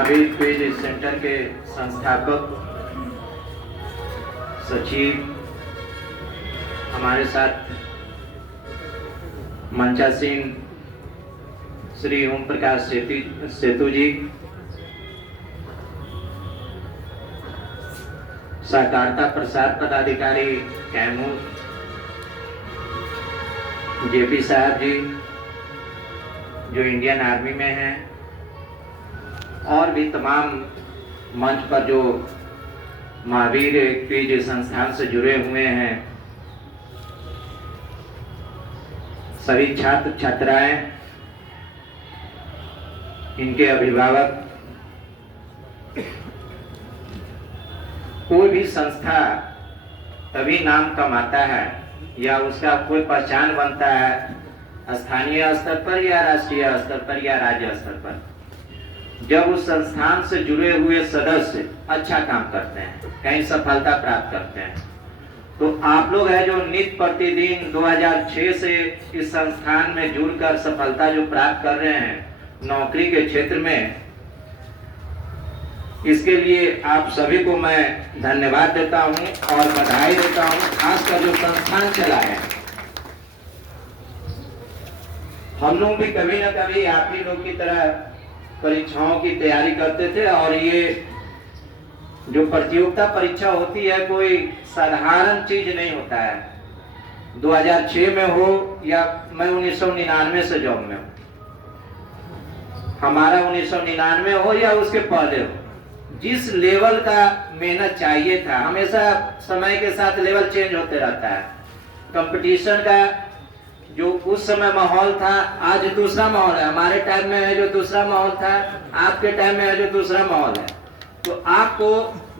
Mahavir quiz centre के संस्थापक सचिव हमारे साथ मंचासीन श्री ओम प्रकाश सेतु जी, सहकारिता प्रसार पदाधिकारी कैमूर जेपी साहब जी जो इंडियन आर्मी में हैं, और भी तमाम मंच पर जो महावीर क्विज संस्थान से जुड़े हुए हैं, सभी छात्र छात्राएं, इनके अभिभावक। कोई भी संस्था तभी नाम कमाता है या उसका कोई पहचान बनता है स्थानीय स्तर पर या राष्ट्रीय स्तर पर या राज्य स्तर पर, जब उस संस्थान से जुड़े हुए सदस्य अच्छा काम करते हैं, कहीं सफलता प्राप्त करते हैं। तो आप लोग हैं जो नित्य प्रतिदिन 2006 से इस संस्थान में जुड़कर सफलता जो प्राप्त कर रहे हैं नौकरी के क्षेत्र में, इसके लिए आप सभी को मैं धन्यवाद देता हूं और बधाई देता हूं। खासकर जो संस्थान चला है, हम लोग भी कभी ना कभी आप ही लोग की तरह परीक्षाओं की तैयारी करते थे, और ये जो प्रतियोगिता परीक्षा होती है कोई साधारण चीज नहीं होता है। 2006 में हो या मैं 1999 से जॉब में हूं, हमारा 1999 हो या उसके पहले हो, जिस लेवल का मेहनत चाहिए था, हमेशा समय के साथ लेवल चेंज होते रहता है। कंपटीशन का जो उस समय माहौल था, आज दूसरा माहौल है। हमारे टाइम में है जो दूसरा माहौल था, आपके टाइम में है जो दूसरा माहौल है। तो आपको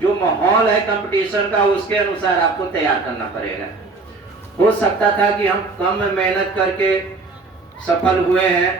जो माहौल है कंपटीशन का, उसके अनुसार आपको तैयार करना पड़ेगा। हो सकता था कि हम कम मेहनत करके सफल हुए हैं,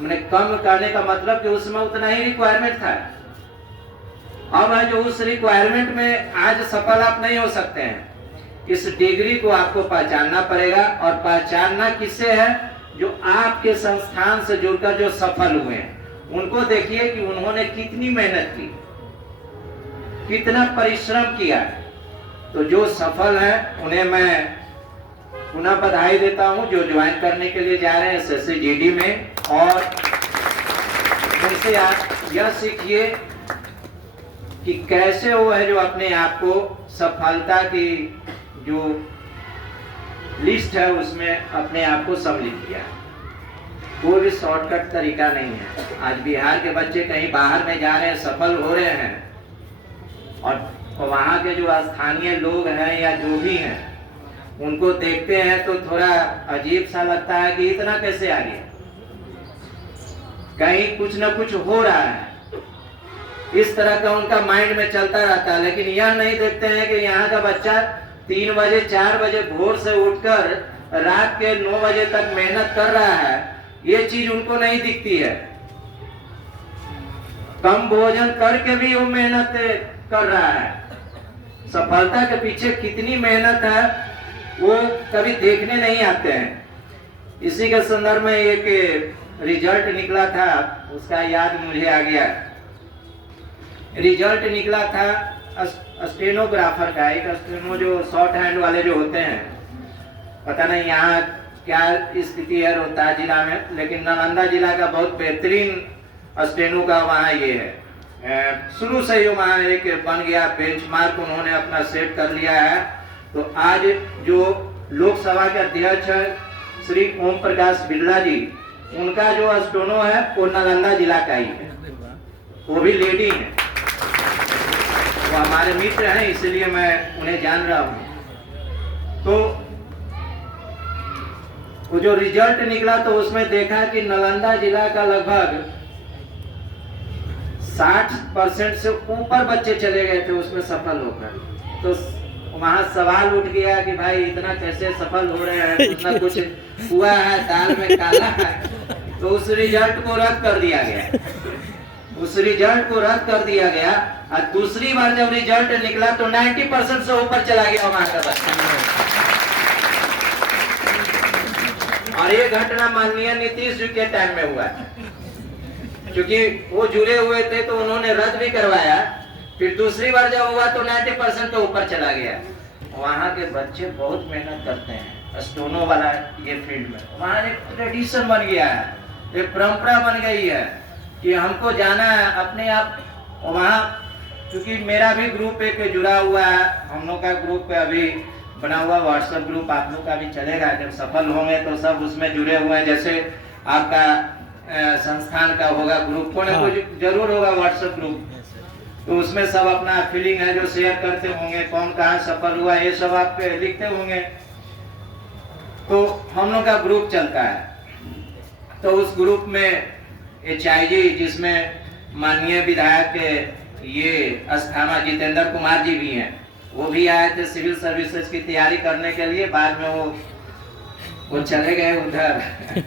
मैंने कम करने का मतलब कि उसमें उतना ही रिक्वायरमेंट था। अब है जो उस रिक्वायरमेंट में आज सफल आप नहीं हो सकते हैं। इस डिग्री को आपको पहचानना पड़ेगा, और पहचानना किससे है? जो आपके संस्थान से जुड़कर जो सफल हुए हैं, उनको देखिए कि उन्होंने कितनी मेहनत की, कितना परिश्रम किया। तो जो सफल है उन्हें मैं पुनः बधाई देता हूं, जो ज्वाइन करने के लिए जा रहे हैं SSC-GD में। और इनसे आप यह सीखिए कि कैसे वो है जो अपने आप को सफलता की जो लिस्ट है उसमें अपने आप को सम्मिलित किया। कोई भी शॉर्टकट तरीका नहीं है। आज बिहार के बच्चे कहीं बाहर में जा रहे हैं, सफल हो रहे हैं, और वहाँ के जो स्थानीय लोग हैं या जो भी हैं, उनको देखते हैं तो थोड़ा अजीब सा लगता है कि इतना कैसे आ गया, कहीं कुछ ना कुछ हो रहा है। इस तरह का उनका माइंड में चलता रहता है। लेकिन यह नहीं देखते हैं कि यहाँ का बच्चा 3 बजे 4 बजे भोर से उठकर रात के 9 बजे तक मेहनत कर रहा है। ये चीज उनको नहीं दिखती है। कम भोजन करके भी वो मेहनत कर रहा है। सफलता के पीछे कितनी मेहनत है वो कभी देखने नहीं आते हैं। इसी के संदर्भ में एक रिजल्ट निकला था, उसका याद मुझे आ गया। रिजल्ट निकला था स्टेनोग्राफर का, एक स्टेनो जो शॉर्ट हैंड वाले जो होते हैं, पता नहीं यहाँ क्या स्थिति है रोहतास जिला में, लेकिन नालंदा जिला का बहुत बेहतरीन स्टेनो का वहाँ ये है। शुरू से ही वहाँ एक बन गया बेंचमार्क, उन्होंने अपना सेट कर लिया है। तो आज जो लोकसभा के अध्यक्ष है श्री ओम प्रकाश बिरला जी, उनका जो स्टेनो है वो नालंदा जिला का ही है, वो भी लेडी है। वो हमारे मित्र हैं, इसलिए मैं उन्हें जान रहा हूं। तो वो जो रिजल्ट निकला तो उसमें देखा कि नालंदा जिला का लगभग 60% से ऊपर बच्चे चले गए थे उसमें सफल होकर। तो वहां सवाल उठ गया कि भाई इतना कैसे सफल हो रहे हैं, इतना कुछ हुआ है, दाल में काला है। तो उस रिजल्ट को रद्द कर दिया गया, उस रिजल्ट को रद्द कर दिया गया। और दूसरी बार जब रिजल्ट निकला तो 90% से ऊपर चला गया वहां का बच्चा। और ये घटना माननीय नीतीश जी के टाइम में हुआ है। क्योंकि वो जुड़े हुए थे तो उन्होंने रद्द भी करवाया, फिर दूसरी बार जब हुआ तो 90% के ऊपर चला गया। वहाँ के बच्चे बहुत मेहनत करते हैं स्टोनो वाला ये फील्ड में। वहाँ एक ट्रेडिशन बन गया है, एक परंपरा बन गई है कि हमको जाना है अपने आप वहाँ। क्योंकि मेरा भी ग्रुप एक जुड़ा हुआ है, हम लोग का ग्रुप अभी बना हुआ व्हाट्सएप ग्रुप, आप लोग का भी चलेगा। जब सफल होंगे तो सब उसमें जुड़े हुए हैं। जैसे आपका संस्थान का होगा ग्रुप, कोई ना कोई जरूर होगा व्हाट्सएप ग्रुप, तो उसमें सब अपना फीलिंग है जो शेयर करते होंगे, कौन कहाँ सफल हुआ ये सब आप लिखते होंगे। तो हम लोग का ग्रुप चलता है, तो उस ग्रुप में HIG जिसमें माननीय विधायक ये अस्थाना जितेंद्र कुमार जी भी हैं, वो भी आए थे सिविल सर्विसेज की तैयारी करने के लिए। बाद में वो चले गए उधर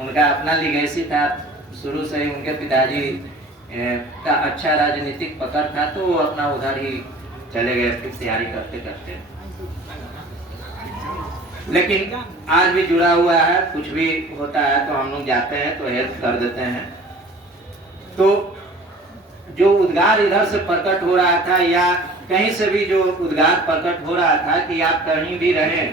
उनका अपना लिगेसी था, शुरू से ही उनके पिताजी का अच्छा राजनीतिक पकड़ था, तो वो अपना उधर ही चले गए फिर तैयारी करते करते। लेकिन आज भी जुड़ा हुआ है, कुछ भी होता है तो हम लोग जाते हैं तो हेल्प कर देते हैं। तो जो उद्गार इधर से प्रकट हो रहा था या कहीं से भी जो उद्गार प्रकट हो रहा था कि आप कहीं भी रहें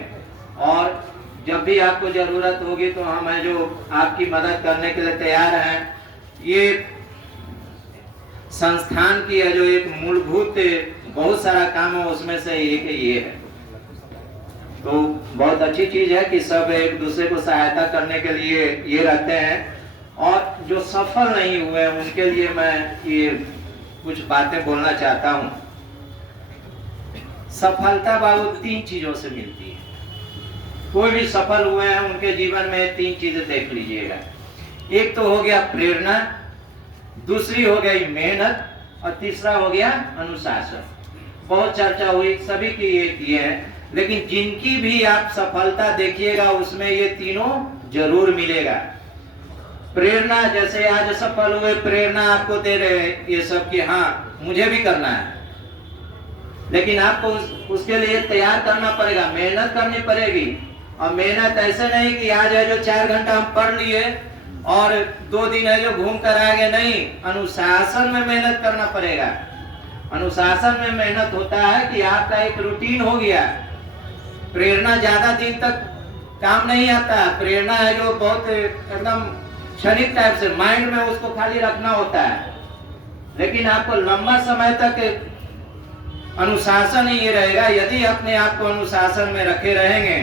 और जब भी आपको जरूरत होगी तो हम हैं जो आपकी मदद करने के लिए तैयार हैं। ये संस्थान की है जो एक मूलभूत बहुत सारा काम है, उसमें से एक ये है। तो बहुत अच्छी चीज है कि सब एक दूसरे को सहायता करने के लिए ये रहते हैं। और जो सफल नहीं हुए उनके लिए मैं ये कुछ बातें बोलना चाहता हूँ। सफलता बाबू 3 चीजों से मिलती है। कोई भी सफल हुए हैं उनके जीवन में 3 चीजें देख लीजिएगा। एक तो हो गया प्रेरणा, दूसरी हो गई मेहनत और तीसरा हो गया अनुशासन। बहुत चर्चा हुई सभी की ये है, लेकिन जिनकी भी आप सफलता देखिएगा उसमें ये तीनों जरूर मिलेगा। प्रेरणा, जैसे आज सफल हुए, प्रेरणा आपको दे रहे हैं ये सब कि हाँ मुझे भी करना है, लेकिन आपको उसके लिए तैयार करना पड़ेगा, मेहनत करनी पड़ेगी। और मेहनत ऐसे नहीं कि आज है जो 4 घंटा हम पढ़ लिए और 2 दिन है जो घूम कर आ गए, नहीं, अनुशासन में मेहनत करना पड़ेगा। अनुशासन में मेहनत होता है कि आपका एक रूटीन हो गया। प्रेरणा ज्यादा दिन तक काम नहीं आता। प्रेरणा है जो बहुत एकदम क्षणिक टाइप से माइंड में उसको खाली रखना होता है, लेकिन आपको लंबा समय तक अनुशासन ही ये रहेगा। यदि अपने आप को अनुशासन में रखे रहेंगे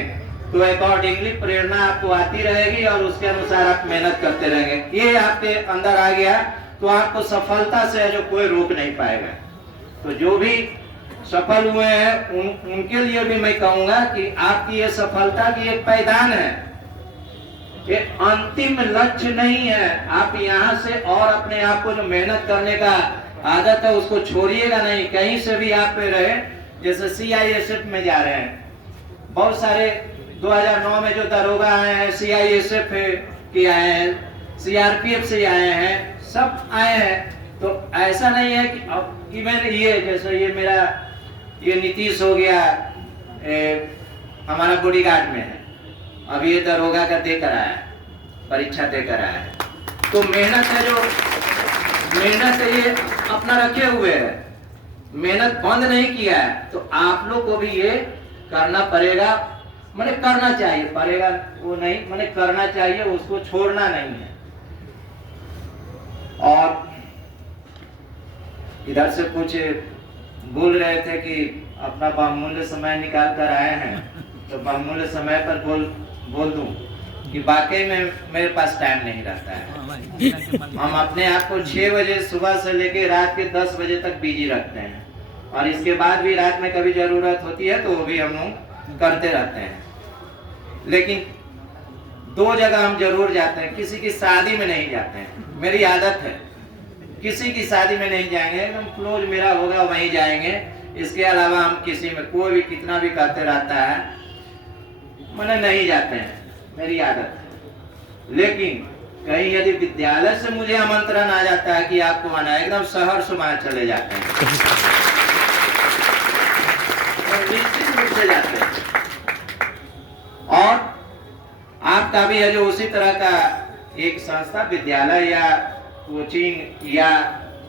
तो अकॉर्डिंगली प्रेरणा आपको आती रहेगी और उसके अनुसार आप मेहनत करते रहेंगे। ये आपके अंदर आ गया तो आपको सफलता से जो कोई रोक नहीं पाएगा। तो जो भी सफल हुए हैं उनके लिए भी मैं कहूंगा कि आपकी ये सफलता की एक पैदान है, ये अंतिम लक्ष्य नहीं है। आप यहाँ से और अपने आप को जो मेहनत करने का आदत है उसको छोड़िएगा नहीं। कहीं से भी आप पे रहे, जैसे CISF में जा रहे हैं, बहुत सारे 2009 में जो दरोगा आए हैं CISF के आए हैं, CRPF से आए हैं, सब आए हैं। तो ऐसा नहीं है कि अब इवन ये जैसे ये मेरा ये नीतीश हो गया, हमारा बॉडीगार्ड में है, अब ये दरोगा का देकर आया है, परीक्षा देकर आया है। तो मेहनत है जो मेहनत है ये अपना रखे हुए है, मेहनत बंद नहीं किया है। तो आप लोग को भी ये करना पड़ेगा, मैंने करना चाहिए, पड़ेगा वो नहीं, मैंने करना चाहिए, उसको छोड़ना नहीं है। और इधर से कुछ बोल रहे थे कि अपना बहुमूल्य समय निकाल कर आए हैं, तो बहुमूल्य समय पर बोल दूं कि वाकई में मेरे पास टाइम नहीं रहता है। हम अपने आप को 6 बजे सुबह से लेके रात के 10 बजे तक बिजी रखते हैं, और इसके बाद भी रात में कभी जरूरत होती है तो वो भी हम लोग करते रहते हैं। लेकिन 2 जगह हम जरूर जाते हैं, किसी की शादी में नहीं जाते हैं, मेरी आदत है, किसी की शादी में नहीं जाएंगे, एकदम क्लोज मेरा होगा वहीं जाएंगे। इसके अलावा हम किसी में कोई भी कितना भी करते रहता है मैंने नहीं जाते हैं, मेरी आदत है। लेकिन कहीं यदि विद्यालय से मुझे आमंत्रण आ जाता है कि आपको आना, एकदम शहर सुबह चले जाते हैं, निश्चित रूप से जाते हैं। और आपका भी है जो उसी तरह का एक संस्था, विद्यालय या कोचिंग या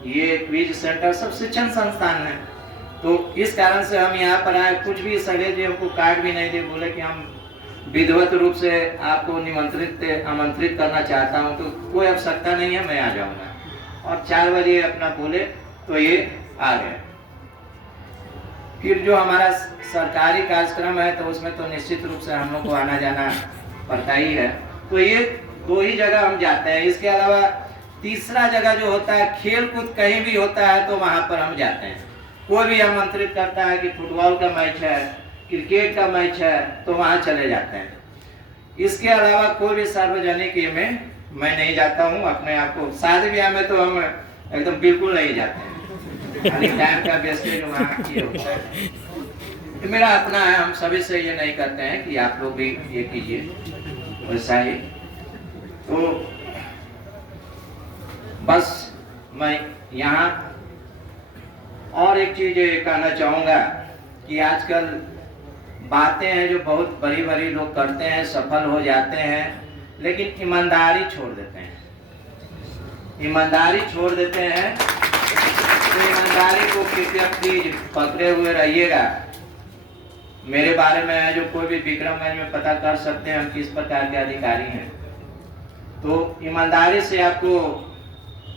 ये क्विज सेंटर सब शिक्षण संस्थान है। तो इस कारण से हम यहाँ पर आए। कुछ भी सगे जी हमको कार्ड भी नहीं दिए, बोले कि हम विधिवत रूप से आपको आमंत्रित करना चाहता हूँ, तो कोई आवश्यकता नहीं है, मैं आ जाऊँगा। और 4 बजे अपना बोले तो ये आ गए। फिर जो हमारा सरकारी कार्यक्रम है तो उसमें तो निश्चित रूप से हम लोग को आना जाना पड़ता ही है। तो ये 2 ही जगह हम जाते हैं। इसके अलावा तीसरा जगह जो होता है, खेल कूद कहीं भी होता है तो वहाँ पर हम जाते हैं। कोई भी आमंत्रित करता है कि फुटबॉल का मैच है, क्रिकेट का मैच है, तो वहाँ चले जाते हैं। इसके अलावा कोई भी सार्वजनिक ये में मैं नहीं जाता हूँ। अपने आप को शादी ब्याह में तो हम एकदम बिल्कुल नहीं जाते हैं, खाली टाइम का वेस्टेज वहाँ ये होता है। तो मेरा अपना है, हम सभी से ये नहीं करते हैं कि आप लोग भी ये कीजिए, वैसा ही। तो बस मैं यहाँ और एक चीज कहना चाहूँगा कि आजकल बातें हैं जो बहुत बड़ी बड़ी लोग करते हैं, सफल हो जाते हैं, लेकिन ईमानदारी छोड़ देते हैं। ईमानदारी छोड़ देते हैं, तो ईमानदारी को कृपया प्लीज पकड़े हुए रहिएगा। मेरे बारे में है जो कोई भी विक्रमगंज में पता कर सकते हैं हम किस प्रकार के अधिकारी हैं। तो ईमानदारी से आपको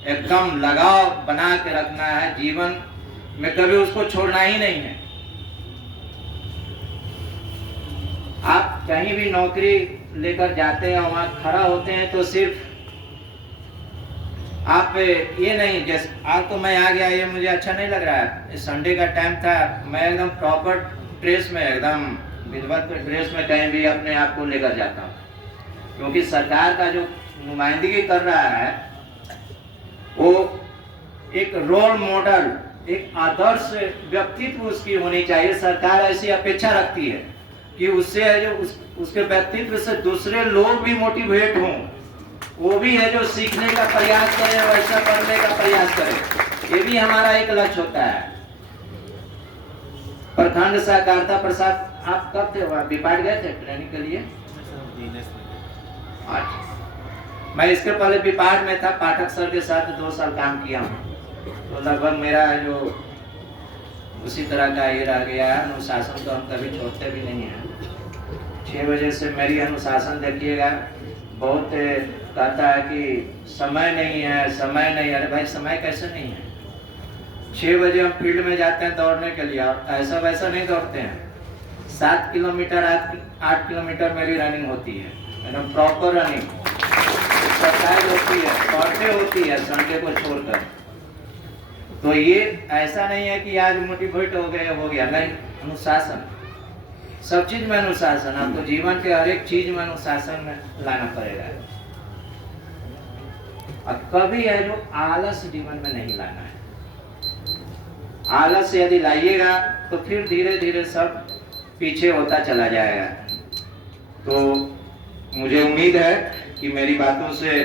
एकदम लगाव बना के रखना है, जीवन में कभी उसको छोड़ना ही नहीं है। आप कहीं भी नौकरी लेकर जाते हैं, वहां खड़ा होते हैं तो सिर्फ आप ये नहीं, जैसे आज तो मैं आ गया, ये मुझे अच्छा नहीं लग रहा है, संडे का टाइम था, मैं एकदम प्रॉपर ड्रेस में, एकदम विधिवत ड्रेस में कहीं भी अपने आप को लेकर जाता हूँ, क्योंकि सरकार का जो नुमाइंदगी कर रहा है वो एक रोल मॉडल, एक आदर्श व्यक्तित्व उसकी होनी चाहिए। सरकार ऐसी अपेक्षा रखती है कि उससे है जो उसके व्यक्तित्व से दूसरे लोग भी मोटिवेट हों, वो भी है जो सीखने का प्रयास करे, वैसा करने का प्रयास करे। ये भी हमारा एक लक्ष्य होता है। प्रखंड सहकारिता प्रसाद आप कब थे, विपाट गए थे ट्रेनिंग के लिए? मैं इसके पहले विपाट में था, पाठक सर के साथ 2 साल काम किया हूँ। तो लगभग मेरा जो उसी तरह का ये रह गया है। अनुशासन तो हम कभी छोड़ते भी नहीं हैं। 6 बजे से मेरी अनुशासन देखिएगा। बहुत कहता है कि समय नहीं है, समय नहीं। अरे भाई समय कैसे नहीं है? 6 बजे हम फील्ड में जाते हैं दौड़ने के लिए, और ऐसा वैसा नहीं दौड़ते हैं। 7 किलोमीटर 8 किलोमीटर मेरी रनिंग होती है, एकदम प्रॉपर रनिंग एक्सरसाइज होती है, दौड़ते होती है संडे को छोड़कर। तो ये ऐसा नहीं है कि आज मोटिवेट हो गया, नहीं। अनुशासन, सब चीज में अनुशासन, आपको जीवन के हर एक चीज में अनुशासन में लाना पड़ेगा। और कभी है जो आलस जीवन में नहीं लाना है। आलस यदि लाइएगा तो फिर धीरे धीरे सब पीछे होता चला जाएगा। तो मुझे उम्मीद है कि मेरी बातों से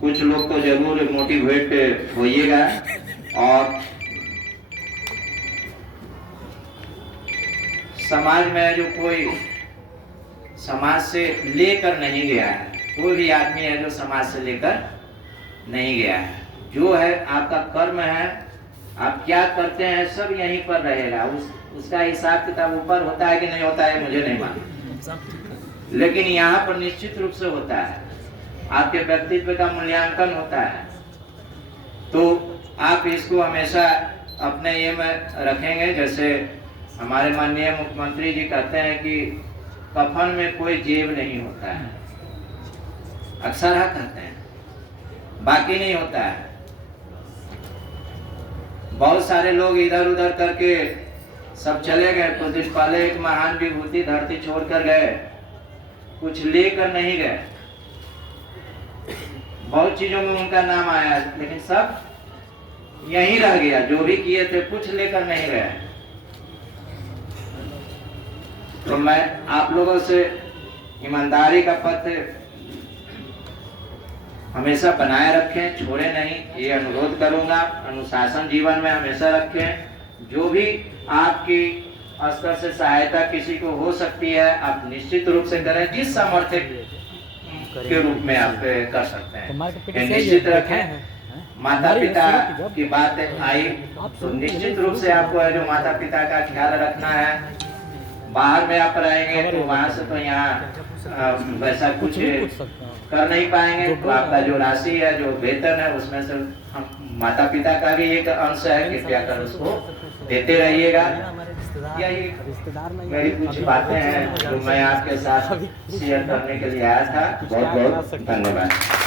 कुछ लोग तो जरूर मोटिवेट होइएगा। और समाज में जो कोई समाज से लेकर नहीं गया है, कोई भी आदमी है जो समाज से लेकर नहीं गया है, जो है आपका कर्म है, आप क्या करते हैं सब यहीं पर रहेगा। उसका हिसाब किताब ऊपर होता है कि नहीं होता है मुझे नहीं मालूम, लेकिन यहाँ पर निश्चित रूप से होता है। आपके व्यक्तित्व का मूल्यांकन होता है। तो आप इसको हमेशा अपने ये में रखेंगे। जैसे हमारे माननीय मुख्यमंत्री जी कहते हैं कि कफन में कोई जेब नहीं होता है, अक्सर कहते हैं, बाकी नहीं होता है। बहुत सारे लोग इधर उधर करके सब चले गए। कुछ दिन पहले एक महान विभूति धरती छोड़कर गए, कुछ लेकर नहीं गए। बहुत चीजों में उनका नाम आया, लेकिन सब यहीं रह गया। जो भी किए थे कुछ लेकर नहीं गए। तो मैं आप लोगों से ईमानदारी का पथ हमेशा बनाए रखें, छोड़े नहीं, ये अनुरोध करूंगा। अनुशासन जीवन में हमेशा रखें। जो भी आपकी स्तर से सहायता किसी को हो सकती है, आप निश्चित रूप से करें, जिस सामर्थ्य के रूप में आप कर सकते हैं। निश्चित रखें। माता पिता की बात आई तो निश्चित रूप से आपको है जो माता पिता का ख्याल रखना है। बाहर में आप रहेंगे तो वहाँ से तो यहाँ वैसा कुछ कर नहीं पाएंगे, तो आपका जो राशि है जो वेतन है उसमें से हम माता पिता का भी एक अंश है, कृपया कर उसको देते रहिएगा। यही मेरी कुछ बातें हैं जो मैं आपके साथ शेयर करने के लिए आया था। बहुत बहुत धन्यवाद।